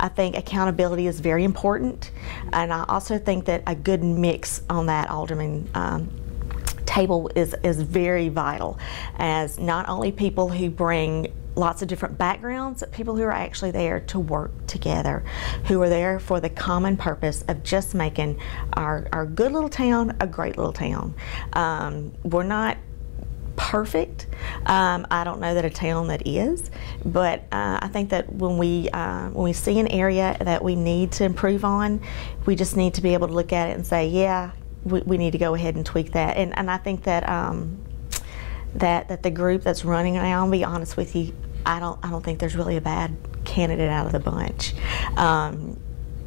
I think accountability is very important, and I also think that a good mix on that alderman table is very vital, as not only people who bring lots of different backgrounds, but people who are actually there to work together, who are there for the common purpose of just making our good little town a great little town. We're not perfect. I don't know that a town that is, but I think that when we see an area that we need to improve on, we just need to be able to look at it and say, yeah, we need to go ahead and tweak that. And I think that that the group that's running now, I'll be honest with you, I don't think there's really a bad candidate out of the bunch.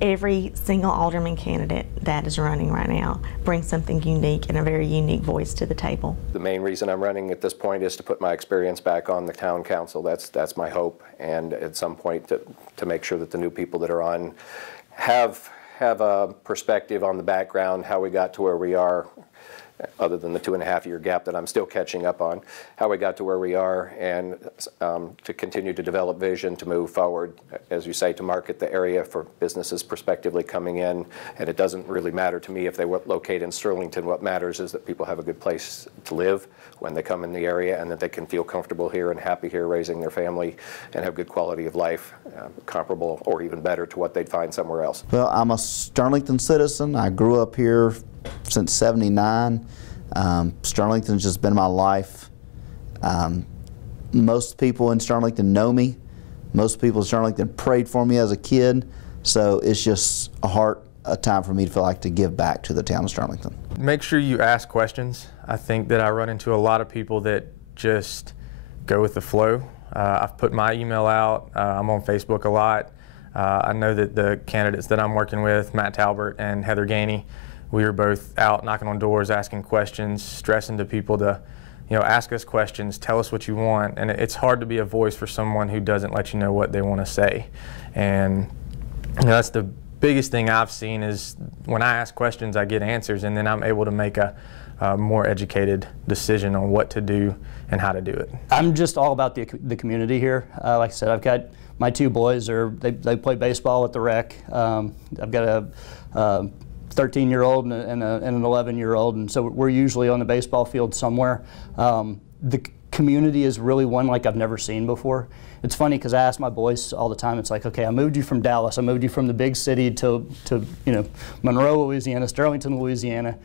Every single alderman candidate that is running right now brings something unique and a very unique voice to the table. The main reason I'm running at this point is to put my experience back on the town council. That's my hope, and at some point to make sure that the new people that are on have a perspective on the background, how we got to where we are, other than the 2.5-year gap that I'm still catching up on, how we got to where we are, and to continue to develop vision to move forward, as you say, to market the area for businesses prospectively coming in. And it doesn't really matter to me if they locate in Sterlington. What matters is that people have a good place to live when they come in the area, and that they can feel comfortable here and happy here raising their family and have good quality of life, comparable or even better to what they'd find somewhere else. Well, I'm a Sterlington citizen. I grew up here since '79. Sterlington's just been my life. Most people in Sterlington know me. Most people in Sterlington prayed for me as a kid. So it's just a time for me to feel like to give back to the town of Sterlington. Make sure you ask questions. I think that I run into a lot of people that just go with the flow. I've put my email out. I'm on Facebook a lot. I know that the candidates that I'm working with, Matt Talbert and Heather Gainey, we were both out knocking on doors, asking questions, stressing to people to, ask us questions, tell us what you want. And it's hard to be a voice for someone who doesn't let you know what they want to say. And that's the biggest thing I've seen, is when I ask questions, I get answers, and then I'm able to make a more educated decision on what to do and how to do it. I'm just all about the community here. Like I said, I've got my 2 boys, they play baseball at the rec. I've got a 13-year-old and an 11-year-old, and so we're usually on the baseball field somewhere. The community is really one like I've never seen before. It's funny because I ask my boys all the time, it's like, okay, I moved you from Dallas, I moved you from the big city to Monroe, Louisiana, Sterlington, Louisiana.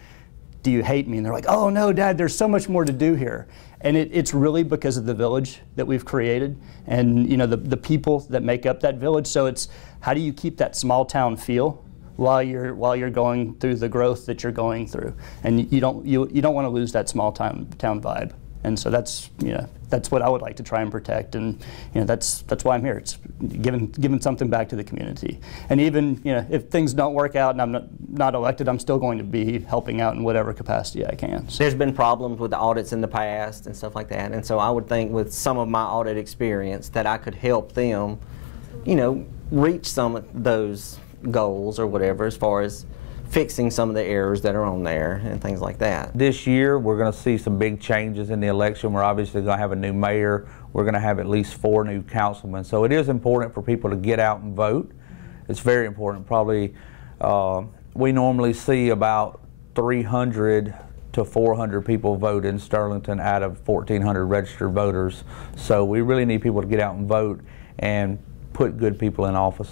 Do you hate me? And they're like, oh no, Dad, there's so much more to do here. And it's really because of the village that we've created, and the people that make up that village. So it's, how do you keep that small town feel while you're going through the growth that you're going through, and you don't want to lose that small town vibe. And so that's what I would like to try and protect, and that's why I'm here. It's giving something back to the community. And even if things don't work out and I'm not elected, I'm still going to be helping out in whatever capacity I can. So. There's been problems with the audits in the past and stuff like that, and so I would think with some of my audit experience that I could help them, reach some of those goals or whatever, as far as fixing some of the errors that are on there and things like that. This year we're going to see some big changes in the election. We're obviously going to have a new mayor. We're going to have at least 4 new councilmen. So it is important for people to get out and vote. It's very important. Probably we normally see about 300 to 400 people vote in Sterlington out of 1,400 registered voters. So we really need people to get out and vote and put good people in office.